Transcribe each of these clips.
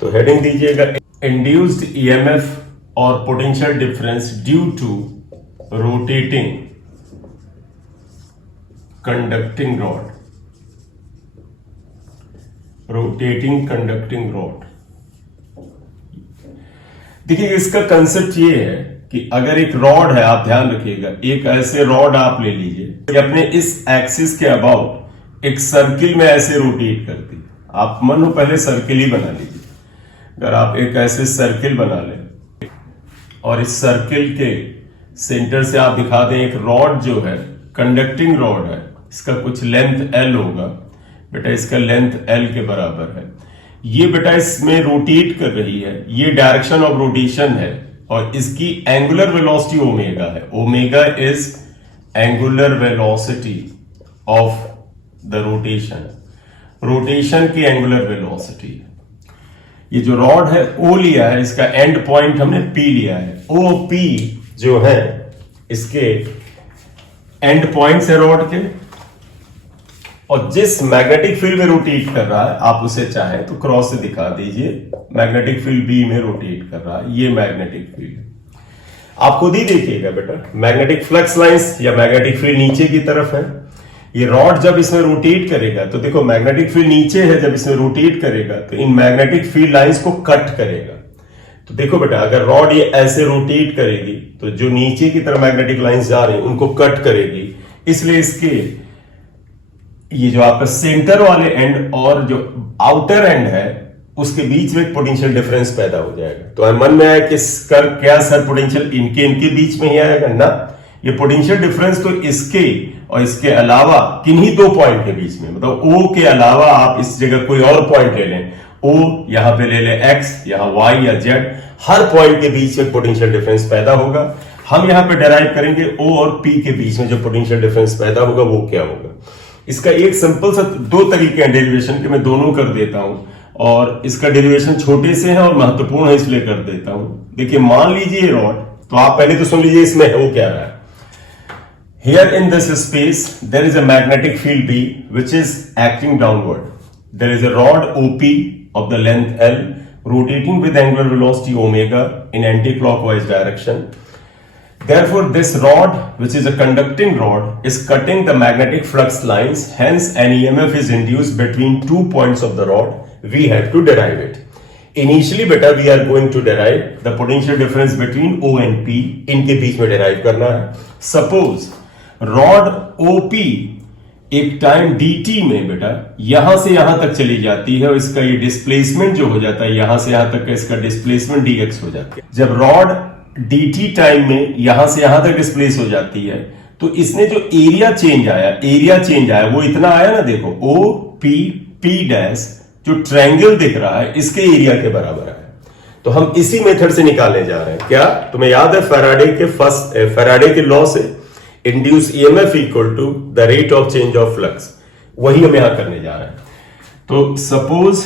तो हेडिंग दीजिएगा induced EMF और potential difference due to rotating conducting rod. देखिए इसका कंसेप्ट ये है कि अगर एक रॉड है, आप ध्यान रखिएगा, एक ऐसे रॉड आप ले लीजिए अपने इस एक्सिस के अबाउट एक सर्किल में ऐसे रोटेट करती है। आप मानो पहले सर्किल ही बना लीजिए। अगर आप एक ऐसे सर्किल बना लें और इस सर्किल के सेंटर से आप दिखा दें एक रॉड जो है कंडक्टिंग रॉड है, इसका कुछ लेंथ L होगा बेटा, इसका लेंथ L के बराबर है। ये बेटा इसमें रोटेट कर रही है, ये डायरेक्शन ऑफ रोटेशन है और इसकी एंगुलर वेलोसिटी ओमेगा है। Omega is angular velocity of the rotation की एंगुलर वेलोसिटी। ये जो रॉड है O लिया है, इसका एंड पॉइंट हमने P लिया है। OP जो है इसके एंड पॉइंट्स है रॉड के, और जिस मैग्नेटिक फील्ड में रोटेट कर रहा है आप उसे चाहें तो क्रॉस से दिखा दीजिए। मैग्नेटिक फील्ड बी में रोटेट कर रहा है, ये मैग्नेटिक फील्ड। आप खुद ही देखिएगा बेटा, मैग्नेटिक फ्लक्स लाइंस या मैग्नेटिक फील्ड नीचे की तरफ है। ये रॉड जब इसमें रोटेट करेगा तो देखो मैग्नेटिक फील्ड नीचे है, जब इसमें रोटेट करेगा तो इन मैग्नेटिक फील्ड लाइंस को कट करेगा। तो देखो बेटा, अगर रॉड ये ऐसे रोटेट करेगी तो जो नीचे की तरफ मैग्नेटिक लाइंस जा रही है उनको कट करेगी। इसलिए इसके ये जो आपका सेंटर वाले एंड और जो आउटर एंड है उसके बीच में एक पोटेंशियल डिफरेंस पैदा हो जाएगा। तो मन में आया कि क्या सर पोटेंशियल इनके बीच में ही आएगा ना, ये पोटेंशियल डिफरेंस तो इसके और इसके अलावा किन्हीं दो पॉइंट के बीच में, मतलब O के अलावा आप इस जगह कोई और पॉइंट ले लें, O यहां पे ले लें X, यहां Y या Z, हर पॉइंट के बीच में पोटेंशियल डिफरेंस पैदा होगा। हम यहां पे डिराइव करेंगे O और P के बीच में जो पोटेंशियल डिफरेंस पैदा होगा वो क्या होगा। इसका एक सिंपल सा दो तरीके हैं डेरिवेशन के, मैं दोनों कर देता हूं और इसका डेरिवेशन छोटे से है और महत्वपूर्ण है इसलिए कर देता हूं। देखिए मान लीजिए रॉड, तो आप पहले तो सुन लीजिए इसमें वो क्या रहा है। Here in this space there is a magnetic field B which is acting downward. There is a rod OP of the length L rotating with angular velocity omega in anti-clockwise direction. Therefore, this rod, which is a conducting rod, is cutting the magnetic flux lines. Hence, an EMF is induced between 2 points of the rod. We have to derive it. Initially, beta, we are going to derive the potential difference between O and P. इनके बीच में derive करना है. Suppose rod OP एक time dt में बेटा यहां से यहां तक चली जाती है और इसका ये डिस्प्लेसमेंट जो हो जाता है यहां से यहां तक का इसका डिस्प्लेसमेंट dx हो जाता है। जब रॉड dt टाइम में यहां से यहां तक डिस्प्लेस हो जाती है तो इसने जो एरिया चेंज आया वो इतना आया ना, देखो OP डैश जो ट्रायंगल दिख रहा है इसके एरिया के बराबर है। तो हम इसी मेथड से निकालने जा रहे हैं। क्या तुम्हें याद है फैराडे के लॉ से induce EMF equal to the rate of change of flux, वही हम यहां करने जा रहे हैं। तो सपोज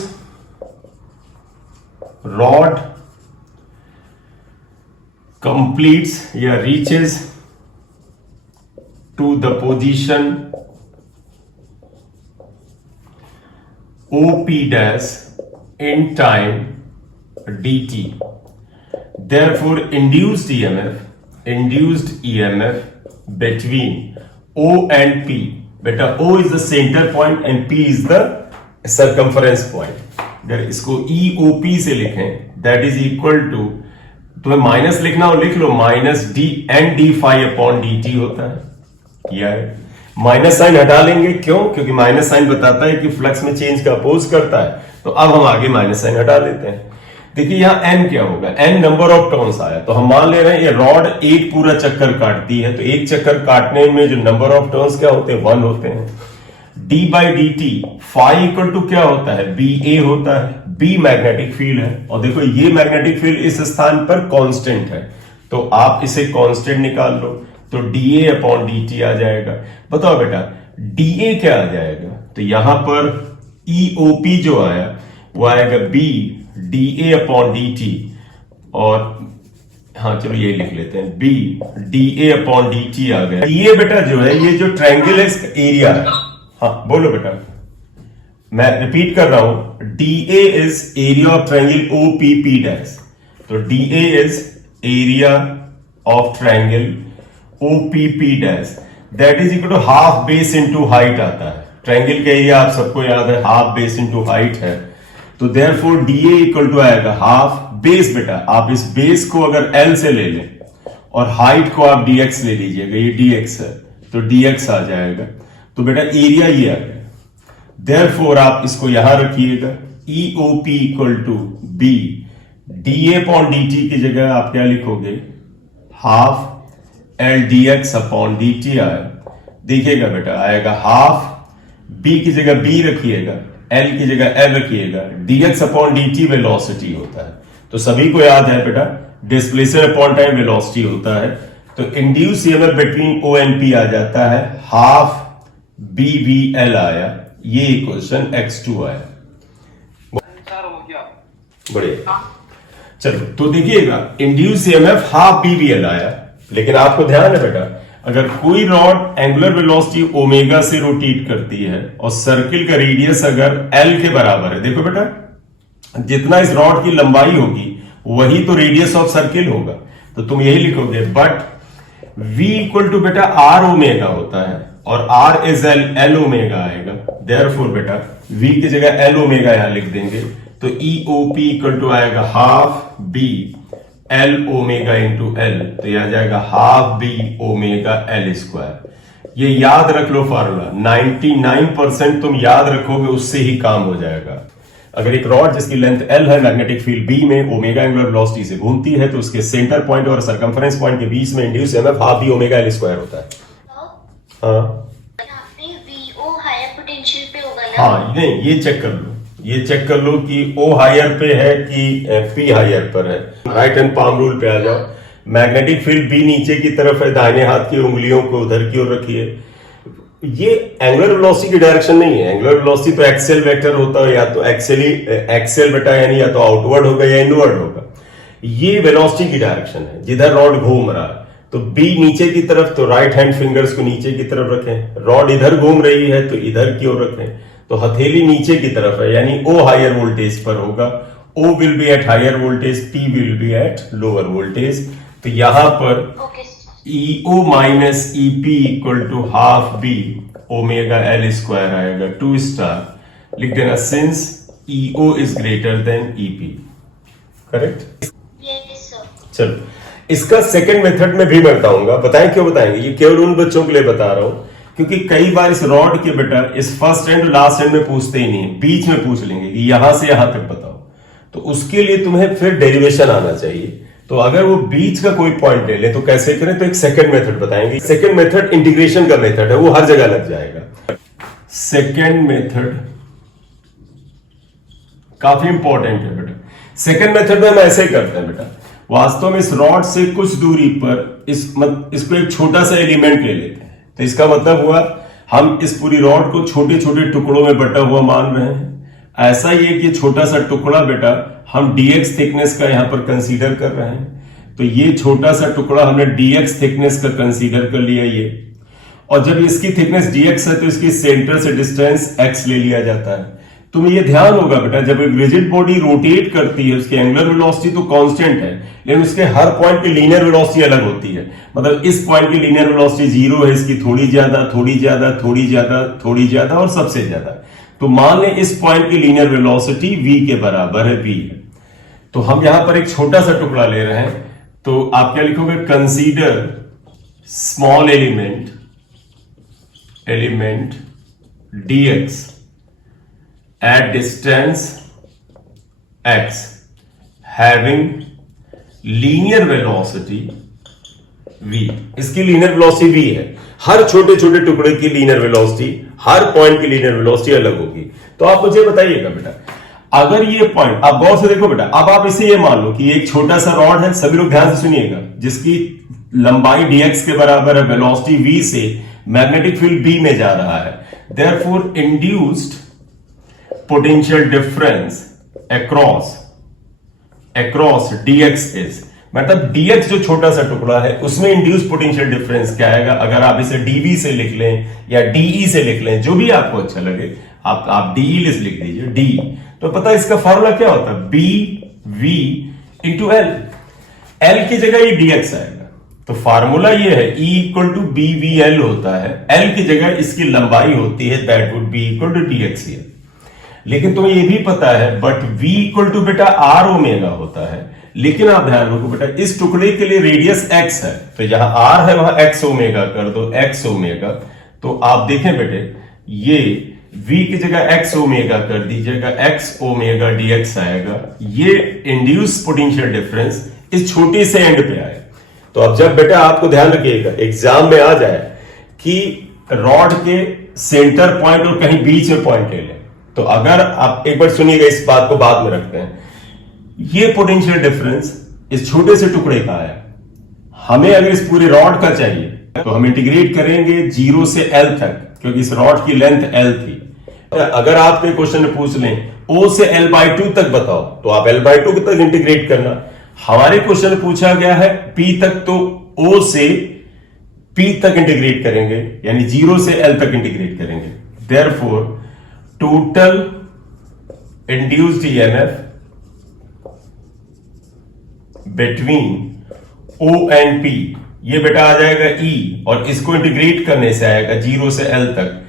रॉड completes या reaches to the position OP dash in time dt. Therefore, induced EMF between O and P. Beta O is the center point and P is the circumference point. अगर इसको EOP से लिखें, that is equal to, तुम्हें minus लिखना हो लिख लो, minus d n d phi upon d t होता है। किया है, माइनस साइन हटा लेंगे, क्यों? क्योंकि माइनस साइन बताता है कि फ्लक्स में चेंज का अपोज करता है। तो अब हम आगे माइनस साइन हटा लेते हैं। देखिए यहां एन क्या होगा, एन नंबर ऑफ टर्न्स आया, तो हम मान ले रहे हैं ये रॉड एक पूरा चक्कर काटती है, तो एक चक्कर काटने में जो नंबर ऑफ टर्न्स क्या होते हैं, 1 होते हैं। d by D T phi equal to क्या होता है, बी ए होता है। बी मैग्नेटिक फील्ड है और देखो ये मैग्नेटिक फील्ड इस स्थान पर कांस्टेंट है, तो आप इसे कांस्टेंट निकाल लो, तो डी ए अपॉन डी टी आ जाएगा। बताओ बेटा डी ए क्या आ जाएगा, तो यहां पर ईओपी जो आया वो आएगा बी डी ए अपॉन डी टी, और हाँ चलो ये लिख लेते हैं, बी डी ए अपॉन डी टी आ गया। ये बेटा जो है ये जो ट्रायंगल है इसका एरिया है। हाँ बोलो बेटा, मैं रिपीट कर रहा हूं, DA is area of triangle OPP dash. तो DA is area of triangle OPP dash, that is equal to half base into height आता है। ट्रायंगल का एरिया आप सबको याद है, हाफ बेस इनटू हाइट है। तो देयरफॉर DA इक्वल टू आएगा हाफ बेस। बेटा आप इस बेस को अगर L से ले लें और हाइट को आप dx ले लीजिएगा, ये dx है तो dx आ जाएगा। तो बेटा एरिया ये आ गया। देयरफॉर आप इसको यहां रखिएगा, EOP equal to B, DA upon DT की जगह आप क्या लिखोगे, half L dx upon DT आया। देखिएगा बेटा आएगा हाफ, B की जगह B रखिएगा, L की जगह L रखिएगा, dx अपॉन DT वेलोसिटी होता है। तो सभी को याद है बेटा डिस्प्लेसमेंट अपॉन टाइम वेलोसिटी होता है। तो induce EMF between O and P आ जाता है हाफ BVL आया। ये इक्वेशन X2 आया। बढ़िया, चलो तो देखिएगा इंड्यूस ईएमएफ हाफ BVL आया। लेकिन आपको ध्यान है बेटा, अगर कोई रॉड एंगुलर वेलोसिटी ओमेगा से रोटेट करती है और सर्किल का रेडियस अगर L के बराबर है, देखो बेटा जितना इस रॉड की लंबाई होगी वही तो रेडियस ऑफ सर्किल होगा। तो तुम यही लिखोगे, बट V इक्वल टू बेटा R ओमेगा होता है और R इज L ओमेगा आएगा। देयरफॉर बेटा V की जगह L ओमेगा यहां लिख देंगे। तो EOP इक्वल टू आएगा half B L omega into L। तो यह आ जाएगा half B omega L square. ये याद रख लो फॉर्मूला, 99% तुम याद रखोगे, उससे ही काम हो जाएगा। अगर एक रॉड जिसकी लेंथ L है, मैग्नेटिक फील्ड B में ओमेगा एंगुलर वेलोसिटी से घूमती है, तो उसके सेंटर पॉइंट और सर्कम्फरेंस पॉइंट के बीच में induce EMF half B omega L square होता है। हाँ VO हायर पोटेंशियल पे होगा ना? हाँ, नहीं ये चेक कर लो, ये चेक कर लो कि O हायर पे है कि P हायर पर है। राइट हैंड पाम रूल पे आ जाओ। मैग्नेटिक फील्ड B नीचे की तरफ है, दाहिने हाथ की उंगलियों को उधर की ओर रखिए। ये एंगुलर वेलोसिटी की डायरेक्शन नहीं है। एंगुलर वेलोसिटी तो एक्सेल वेक्टर होता है, या तो एक्सेल बेटा यानी या तो आउटवर्ड होगा या इनवर्ड होगा। ये वेलोसिटी की डायरेक्शन है, जिधर रॉड घूम रहा है। तो B नीचे की तरफ, तो राइट हैंड फिंगर्स को नीचे की तरफ रखें। रॉड इधर घूम रही है तो इधर की ओर रखें। तो हथेली नीचे की तरफ है, यानी O हायर वोल्टेज पर होगा। O will be at higher voltage, P will be at lower voltage. तो यहां पर EO minus EP equal to half B omega L square आएगा। 2 स्टार लिख देना, since EO is greater than EP। Correct? Yes sir. चलो इसका second method में भी मैं बताऊंगा। बताएं क्यों बताएंगे? ये केवल उन बच्चों के लिए बता रहा हूं क्योंकि कई बार इस रॉड के बेटा इस फर्स्ट एंड लास्ट एंड में पूछते ही नहीं, बीच में पूछ लेंगे कि यहां से यहां तक बताओ। तो उसके लिए तुम्हें फिर डेरिवेशन आना चाहिए। तो अगर वो बीच का कोई पॉइंट ले ले तो कैसे करें, तो एक सेकंड मेथड बताएंगे। सेकंड मेथड इंटीग्रेशन का मेथड है, वो हर जगह लग जाएगा। सेकंड मेथड काफी इंपॉर्टेंट है बेटा। सेकंड मेथड में हम ऐसे करते हैं बेटा, वास्तव में इस रॉड से कुछ दूरी पर इसको एक छोटा सा एलिमेंट ले लेते हैं। तो इसका मतलब हुआ हम इस पूरी रॉड को छोटे छोटे टुकड़ों में बटा हुआ मान रहे हैं। ऐसा ही है कि छोटा सा टुकड़ा बेटा हम dx थिकनेस का यहां पर कंसीडर कर रहे हैं। तो ये छोटा सा टुकड़ा हमने dx थिकनेस का कंसीडर कर लिया ये, और जब इसकी थिकनेस dx है तो इसकी सेंटर से डिस्टेंस x ले लिया जाता है। तुम्हें ये ध्यान होगा बेटा, जब एक रिजिड बॉडी रोटेट करती है उसकी एंगुलर वेलोसिटी तो कांस्टेंट है, लेकिन उसके हर पॉइंट की लीनियर वेलोसिटी अलग होती है। मतलब इस पॉइंट की लीनियर वेलोसिटी 0 है, इसकी थोड़ी ज्यादा, थोड़ी ज्यादा, थोड़ी ज्यादा, थोड़ी ज्यादा और सबसे ज्यादा। तो मान लें इस पॉइंट की लीनियर वेलोसिटी v के बराबर है, v है। तो हम यहां पर एक छोटा सा टुकड़ा ले रहे हैं। तो आप क्या लिखोगे, consider small element dx at distance x having linear velocity v। इसकी लीनियर वेलोसिटी v है। हर छोटे छोटे टुकड़े की लीनियर वेलोसिटी, हर पॉइंट की लीनियर वेलोसिटी अलग होगी। तो आप मुझे बताइएगा बेटा, अगर ये पॉइंट, आप गौर से देखो बेटा, अब आप इसे ये मान लो कि एक छोटा सा रॉड है, सभी लोग ध्यान से सुनिएगा, जिसकी लंबाई dx के बराबर है, वेलोसिटी v से मैग्नेटिक फील्ड B में जा रहा है। Therefore induced potential difference across dx is, मतलब dx जो छोटा सा टुकड़ा है उसमें इंड्यूस पोटेंशियल डिफरेंस क्या आएगा, अगर आप इसे dv से लिख लें या de से लिख लें, जो भी आपको अच्छा लगे, आप de लिख दीजिए d, तो पता है इसका फॉर्मूला क्या होता है, bv इंटू l की जगह ये dx आएगा। तो फार्मूला ये है E इक्वल टू BVL होता है, L की जगह इसकी लंबाई होती है, that would be equal to dx here। लेकिन तुम्हें ये भी पता है बट V इक्वल टू बेटा R ओमेगा होता है, लेकिन आप ध्यान रखो बेटा इस टुकड़े के लिए रेडियस x है, तो जहां R है वहां x ओमेगा कर दो, x ओमेगा। तो आप देखें बेटे ये V की जगह x ओमेगा कर दीजिएगा, x ओमेगा dx आएगा। ये इंड्यूस पोटेंशियल डिफरेंस इस छोटे से एंड पे आएगा। तो अब जब बेटा आपको ध्यान रखिएगा एग्जाम में आ जाए कि रॉड के सेंटर पॉइंट और कहीं बीच में पॉइंट ले लें, तो अगर आप एक बार सुनिएगा, इस बात को बाद में रखते हैं, ये पोटेंशियल डिफरेंस इस छोटे से टुकड़े का आया, हमें अगर इस पूरे रॉड का चाहिए तो हम इंटीग्रेट करेंगे 0 से L तक, क्योंकि इस रॉड की लेंथ L थी। अगर आपके क्वेश्चन में पूछ लें O से L/2 तक बताओ, तो आप L/2 तक इंटीग्रेट करना। हमारे क्वेश्चन में पूछा गया है P तक, तो O से P तक इंटीग्रेट करेंगे, यानी 0 से L तक इंटीग्रेट करेंगे। Therefore total induced EMF between O and P, ये बेटा आ जाएगा E, और इसको इंटीग्रेट करने से आएगा 0 से L तक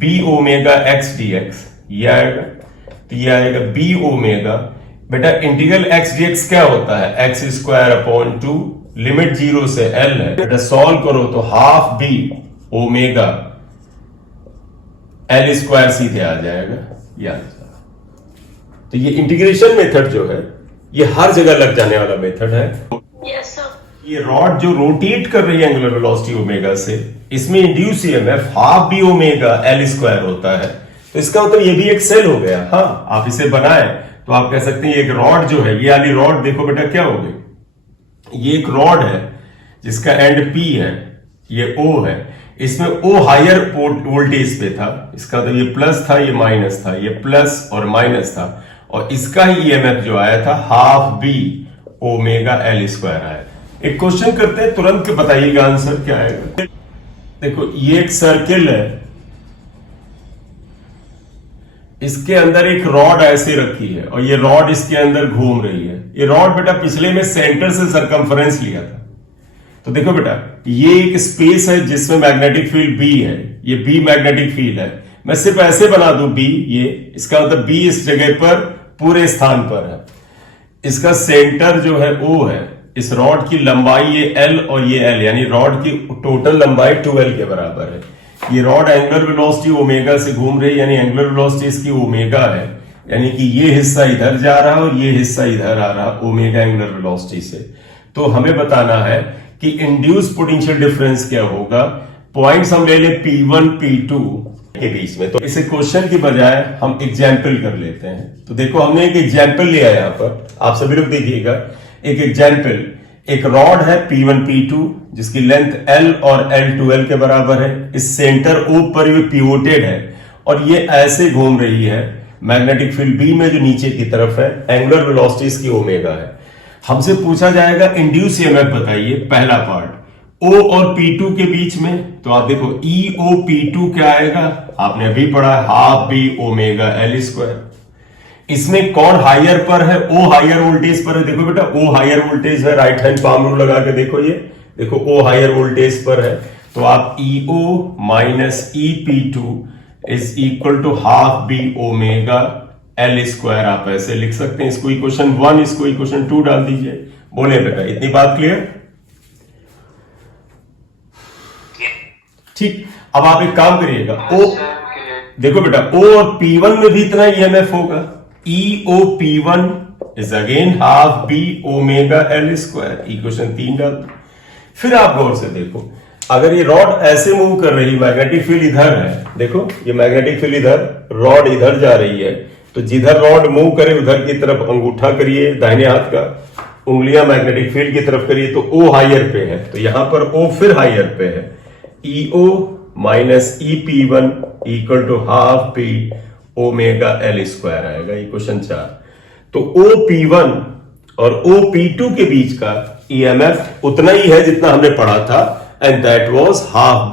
B ओमेगा x dx, ये आएगा। तो ये आएगा B ओमेगा, बेटा इंटीग्रल x dx क्या होता है, x स्क्वायर अपॉन 2, लिमिट 0 से L है, बेटा सॉल्व करो तो half B omega L square सीधे आ जाएगा, याद। तो ये इंटीग्रेशन मेथड जो है ये हर जगह लग जाने वाला मेथड है। Yes sir. ये रॉड जो रोटेट कर रही है एंगुलर वेलोसिटी ओमेगा से, इसमें induce EMF half B omega L square होता है। तो इसका मतलब ये भी एक सेल हो गया। हाँ, आप इसे बनाए तो आप कह सकते हैं एक रॉड जो है, ये वाली रॉड देखो बेटा क्या हो गई, ये एक रॉड है जिसका एंड P है, ये O है, इसमें O हायर वोल्टेज पे था, इसका तो ये प्लस था, ये माइनस था, ये प्लस और माइनस था, और इसका ही ईएमएफ जो आया था half B omega L square आया। एक क्वेश्चन करते हैं, तुरंत बताइएगा आंसर क्या आएगा। देखो ये एक सर्किल है, इसके अंदर एक रॉड ऐसे रखी है और ये रॉड इसके अंदर घूम रही है। ये रॉड बेटा पिछले में सेंटर से सरकमफ्रेंस लिया था। तो देखो बेटा ये एक स्पेस है जिसमें मैग्नेटिक फील्ड B है, ये B मैग्नेटिक फील्ड है। मैं सिर्फ ऐसे बना दूं B, ये इसका मतलब B इस जगह पर पूरे स्थान पर है। इसका सेंटर जो है O है, इस रॉड की लंबाई ये L और ये L, यानी रॉड की टोटल लंबाई 2L के बराबर है। ये रॉड एंगुलर वेलोसिटी ओमेगा से घूम रही है, यानी एंगुलर वेलोसिटी इसकी ओमेगा है, यानी कि ये हिस्सा इधर जा रहा है और ये हिस्सा इधर आ रहा है ओमेगा एंगुलर वेलोसिटी से। तो हमें बताना है कि इंड्यूस पोटेंशियल डिफरेंस क्या होगा। पॉइंट्स हम ले लें P1 P2 के बीच में। तो इसे क्वेश्चन की बजाय हम एग्जाम्पल कर लेते हैं। तो देखो हमने एक एग्जाम्पल लिया यहाँ पर, आप सभी लोग देखिएगा। एक एग्जाम्पल, एक रॉड है P1 P2 जिसकी लेंथ L और L2L के बराबर है। इस सेंटर O पर ये पिवोटेड है और ये ऐसे घूम रही है मैग्नेटिक फील्ड B में जो नीचे की तरफ है। एंगुलर वेलोसिटी इसकी ओमेगा है। हमसे पूछा जाएगा इंड्यूस ईएमएफ बताइए, पहला पार्ट O और P2 के बीच में। तो आप देखो EOP2 क्या आएगा, आपने अभी पढ़ा half B omega L square. इसमें कौन हायर पर है, O हायर वोल्टेज पर है। देखो बेटा O हायर वोल्टेज है, राइट हैंड पाम रूल लगा के देखो, ये देखो O हायर वोल्टेज पर है। तो आप EO minus EP2 is equal to half B omega L square आप ऐसे लिख सकते हैं। इसको इक्वेशन 1, इसको इक्वेशन 2 डाल दीजिए। बोले बेटा इतनी बात क्लियर? ठीक, अब आप एक काम करिएगा, O देखो बेटा O और P1 में भी इतना ईएमएफ होगा। EOP1 is again half B omega L square, equation 3 डाल दो। फिर आप गौर से देखो, अगर ये रॉड ऐसे मूव कर रही, मैग्नेटिक फील्ड इधर है, देखो ये मैग्नेटिक फील्ड इधर, रॉड इधर जा रही है, तो जिधर रॉड मूव करे उधर की तरफ अंगूठा करिए दाहिने हाथ का, उंगलियां मैग्नेटिक फील्ड की तरफ करिए, तो O हायर पे है, तो यहां पर O फिर हायर पे है। EO minus EP1 equal to half P omega L square आएगा, इक्वेशन 4। तो OP1 और OP2 के बीच का ईएमएफ उतना ही है जितना हमने पढ़ा था, and that was half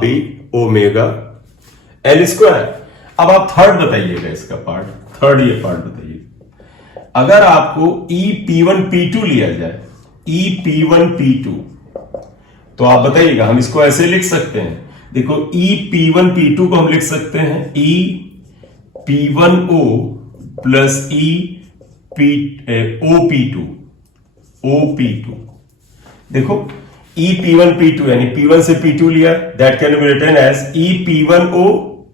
B omega L square. अब आप थर्ड बताइएगा इसका पार्ट, थर्ड ये पार्ट बताइए। अगर आपको EP1P2 लिया जाए, EP1P2, तो आप बताइएगा, हम इसको ऐसे लिख सकते हैं, देखो EP1P2 को हम लिख सकते हैं EP1O प्लस OP2। देखो EP1P2 यानी P1 से P2 लिया, that can be written as EP1O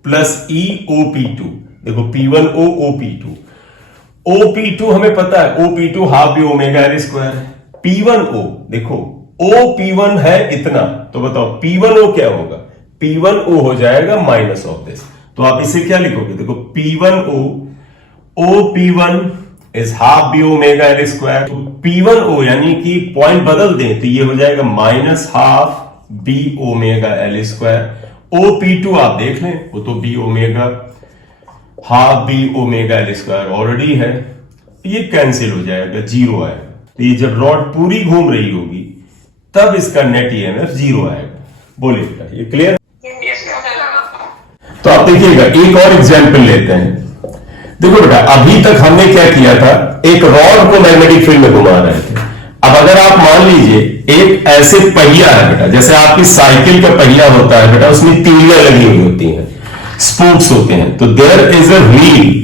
plus EOP2। देखो P1O OP2, OP2 हमें पता है, OP2 half B omega L square है। P1O देखो OP1 है इतना, तो बताओ P1O क्या होगा? P1O हो जाएगा माइनस ऑफ दिस, तो आप इसे क्या लिखोगे? देखो P1O OP1 इज half B omega L square, तो P1O यानी कि पॉइंट बदल दें तो ये हो जाएगा minus half B omega L square. OP2 आप देख लें, वो तो B omega half B omega L square already है, ये कैंसिल हो जाएगा, जीरो आएगा। तो ये जब रॉड पूरी घूम रही होगी तब इसका नेट ईएमएफ जीरो आएगा। बोलिएगा, ये क्लियर? तो आप देखिएगा, एक और एग्जांपल लेते हैं। देखो बेटा, अभी तक हमने क्या किया था, एक रॉड को मैग्नेटिक फील्ड में घुमा रहे थे। अब अगर आप मान लीजिए एक ऐसे पहिया है बेटा, जैसे आपकी साइकिल का पहिया होता है बेटा, उसमें तीलियां लगी हुई होती हैं, स्पोक्स होते हैं, तो देयर इज अ व्हील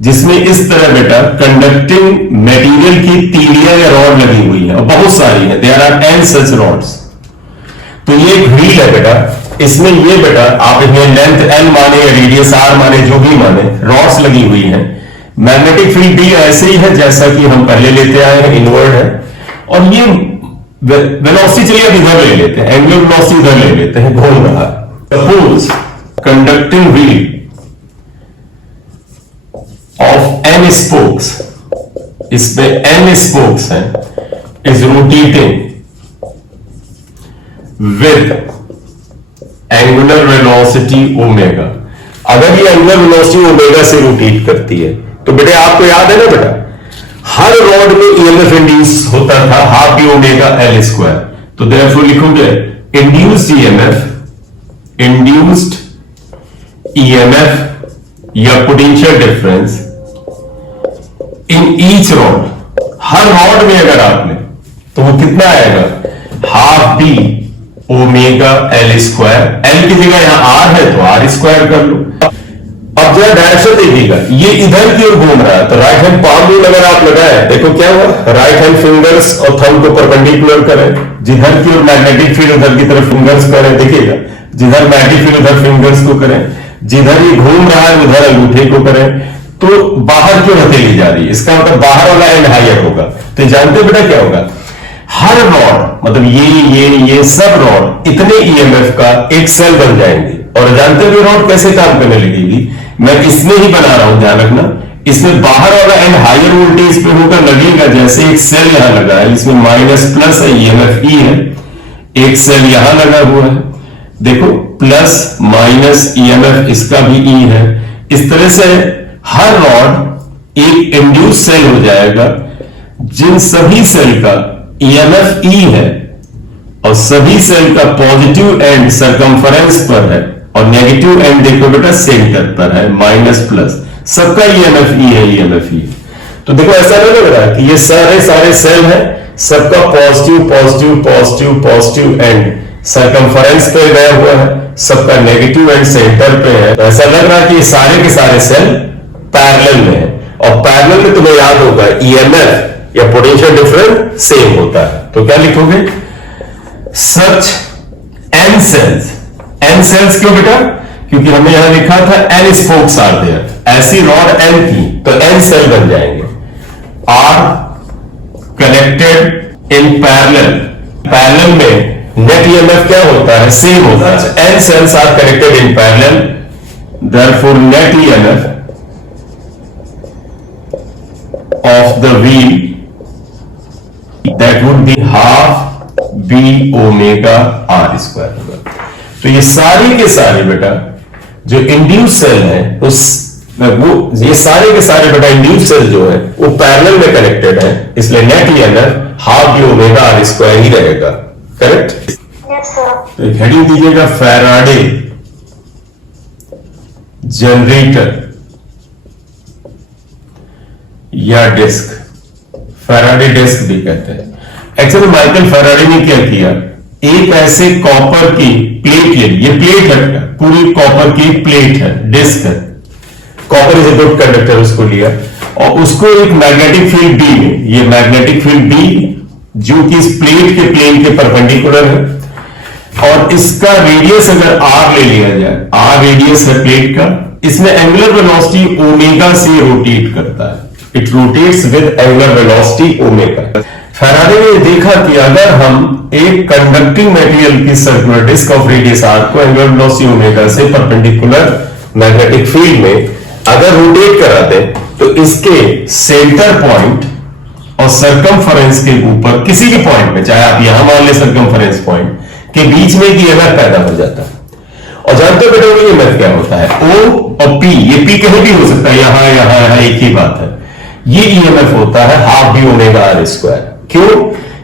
जिसमें इस तरह बेटा कंडक्टिंग मटेरियल की तीलियां या रॉड लगी हुई है, और बहुत सारी है, there are n such rods. तो ये एक व्हील है बेटा, इसमें ये बेटा आप इसमें लेंथ L माने या रेडियस R माने, जो भी माने, रॉड्स लगी हुई है। मैग्नेटिक फील्ड भी ऐसे ही है जैसा कि हम पहले लेते आए हैं, इनवर्ड है। और ये वेलोसिटी चलिए अब इधर ले लेते हैं, एंगुलर वेलोसिटी इधर ले लेते हैं, घूम रहा है। Suppose conducting wheel of n spokes, इसमें n स्पोक्स हैं, is rotating with angular velocity omega. अगर ये एंगुलर वेलोसिटी ओमेगा से रोटेट करती है, तो बेटे आपको याद है ना बेटा, हर रॉड में ईएमएफ इंड्यूस होता था half B omega L square. तो देयरफॉर लिखोगे इंड्यूस्ड ईएमएफ या potential difference in each rod, हर रॉड में अगर आपने, तो वो कितना आएगा? Half B omega L square. L की जगह यहां आर है तो आर स्क्वायर कर लो। अब जरा डायरेक्शन देखिएगा, ये इधर की ओर घूम रहा है, तो राइट हैंड पाम रूल अगर आप लगाए, देखो क्या हुआ, राइट हैंड फिंगर्स और थंब को परपेंडिकुलर करें, जिधर की ओर मैग्नेटिक फील्ड उधर की तरफ फिंगर्स करें। देखिएगा, जिधर मैग्नेटिक फील्ड उधर फिंगर्स को करें, जिधर ये घूम रहा है उधर अंगूठे को करें, तो बाहर क्यों हथेली जा रही है? इसका मतलब बाहर वाला एंड हायर होगा। तो जानते बेटा क्या होगा, हर रॉड मतलब ये सब रॉड इतने ईएमएफ का एक सेल बन जाएंगे। और जानते हुए रॉड कैसे काम करने लगेगी, मैं इसमें ही बना रहा हूं, ध्यान रखना, इसमें बाहर वाला एंड हायर वोल्टेज पे होकर लगेगा। जैसे एक सेल यहां लगा है, इसमें माइनस प्लस है, ईएमएफ ई है, एक सेल यहां लगा हुआ है, देखो प्लस माइनस ईएमएफ इसका भी ई है। इस तरह से हर रॉड एक इंड्यूस सेल हो जाएगा, जिन सभी सेल का ईएमएफ ई है और सभी सेल का पॉजिटिव एंड सरकमफरेंस पर है और नेगेटिव एंड देखो बेटा सेंटर पर है, माइनस प्लस, सबका ईएमएफ ई है, ईएमएफ ई। तो देखो ऐसा नहीं लग रहा कि ये सारे सेल हैं, सबका positive positive positive positive and circumference पे गया हुआ है, सबका नेगेटिव एंड सेंटर पे है। तो ऐसा लग रहा है कि ये सारे के सारे सेल पैरेलल में है, और पैरेलल में तुम्हें याद होगा ईएमएफ या पोटेंशियल डिफरेंस सेम होता है। तो क्या लिखोगे, सच एन सेल्स क्यों बेटा? क्योंकि हमने यहां लिखा था एन स्पोक्स आर देयर, ऐसी रॉड एन की तो एन सेल बन जाएंगे, आर कनेक्टेड इन पैरेलल में नेट ईएमएफ क्या होता है, सेम होता है। N cells are connected in parallel, therefore net EMF of the wheel that would be half b omega r square होगा। तो ये सारी के सारे बेटा जो इंड्यूस सेल है, उस वो ये सारे के सारे बेटा इंड्यूस सेल जो है वो पैरेलल में कनेक्टेड है, इसलिए net EMF half D omega R square ही रहेगा। करेक्ट? Yes sir. तो एक हेडिंग दीजिएगा फैराडे जनरेटर या डिस्क, फैराडे डिस्क भी कहते हैं। एक्चुअली माइकल फैराडे ने क्या किया, एक ऐसे कॉपर की प्लेट ले ली, ये प्लेट है पूरी कॉपर की प्लेट है, डिस्क है, copper is a good conductor, उसको लिया और उसको एक मैग्नेटिक फील्ड बी में, ये मैग्नेटिक फील्ड बी जो कि इस प्लेट के प्लेन के परपेंडिकुलर है, और इसका रेडियस अगर आर ले लिया जाए, आर रेडियस है प्लेट का, इसमें एंगुलर वेलोसिटी ओमेगा से रोटेट करता है, it rotates with angular velocity omega. Faraday ने देखा कि अगर हम एक कंडक्टिंग मटेरियल की circular disc of radius R को एंगुलर वेलोसिटी ओमेगा से परपेंडिकुलर मैग्नेटिक फील्ड में अगर रोटेट करा दें तो इसके सेंटर पॉइंट और सरकमफरेंस के ऊपर किसी भी पॉइंट में, चाहे आप यहां मान ले सरकमफरेंस पॉइंट के बीच में एक ईएमएफ पैदा हो जाता है। और जानते हो बेटा वो ईएमएफ क्या होता है, ओ और पी, ये पी कहीं भी हो सकता है, यहां एक ही बात है, ये ईएमएफ होता है half D omega R square. क्यों?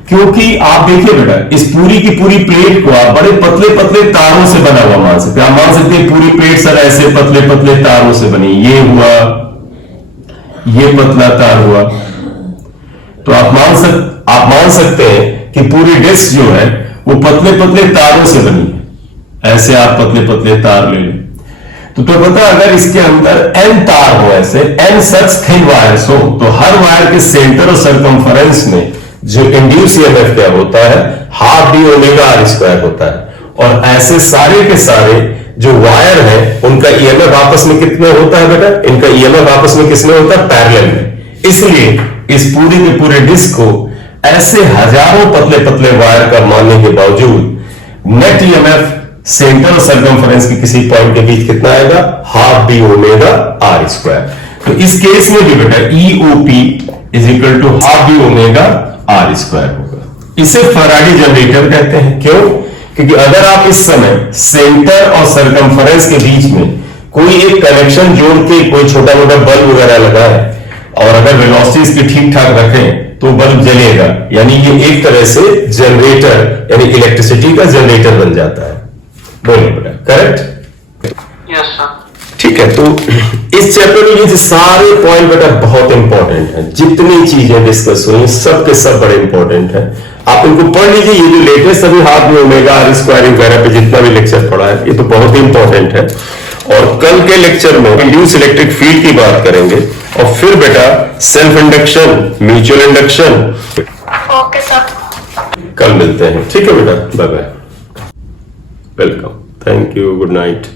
क्योंकि आप देखिए बेटा इस पूरी की पूरी प्लेट को आप बड़े पतले पतले तारों से बना हुआ मान सकते हैं। आप मान सकते हैं पूरी प्लेट सर ऐसे पतले पतले तारों से बनी, ये हुआ, ये पतला तार हुआ, तो आप मान सकते हैं कि पूरी डिस्क जो है वो पतले पतले तारों से बनी है। ऐसे आप पतले पतले तार ले लें तो पता है अगर इसके अंदर n तार हो, ऐसे n सच थिन वायर्स हो, तो हर वायर के सेंटर और सरकमफरेंस में जो इंड्यूस ईएमएफ क्या होता है, half D omega R square होता है। और ऐसे सारे के सारे जो वायर हैं उनका ईएमएफ आपस में कितने होता है बेटा, इनका ईएमएफ आपस में किसमें होता है, पैरेलल में। इसलिए इस पूरी के पूरे डिस्क को ऐसे हजारों पतले पतले वायर का मानने के बावजूद नेट ईएमएफ सेंटर और सरकमफरेंस के किसी पॉइंट के बीच कितना आएगा, half D omega R square. तो इस केस में भी बेटा EOP is equal to half D omega R square होगा। इसे फैराडे जनरेटर कहते हैं। क्यों? क्योंकि अगर आप इस समय सेंटर और सरकमफरेंस के बीच में कोई एक कनेक्शन जोड़ के कोई छोटा मोटा बल्ब वगैरह लगाए और अगर वेलोसिटी इसकी ठीक ठाक रखें तो बल्ब जलेगा, यानी ये एक तरह से जनरेटर यानी इलेक्ट्रिसिटी का जनरेटर बन जाता है। बोलिए बेटा, करेक्ट? Yes sir. ठीक है, तो इस चैप्टर में ये सारे पॉइंट बेटा बहुत इंपॉर्टेंट हैं, जितनी चीजें डिस्कस हुई सब के सब बड़े इंपॉर्टेंट हैं। आप इनको पढ़ लीजिए, ये जो लेटेस्ट अभी half D omega R square वगैरह पे जितना भी लेक्चर पढ़ा है ये तो बहुत ही इंपॉर्टेंट है। और कल के लेक्चर में इंड्यूस इलेक्ट्रिक फील्ड की बात करेंगे और फिर बेटा self induction, mutual induction. Okay sir. कल मिलते हैं, ठीक है बेटा, bye bye, welcome, thank you, good night.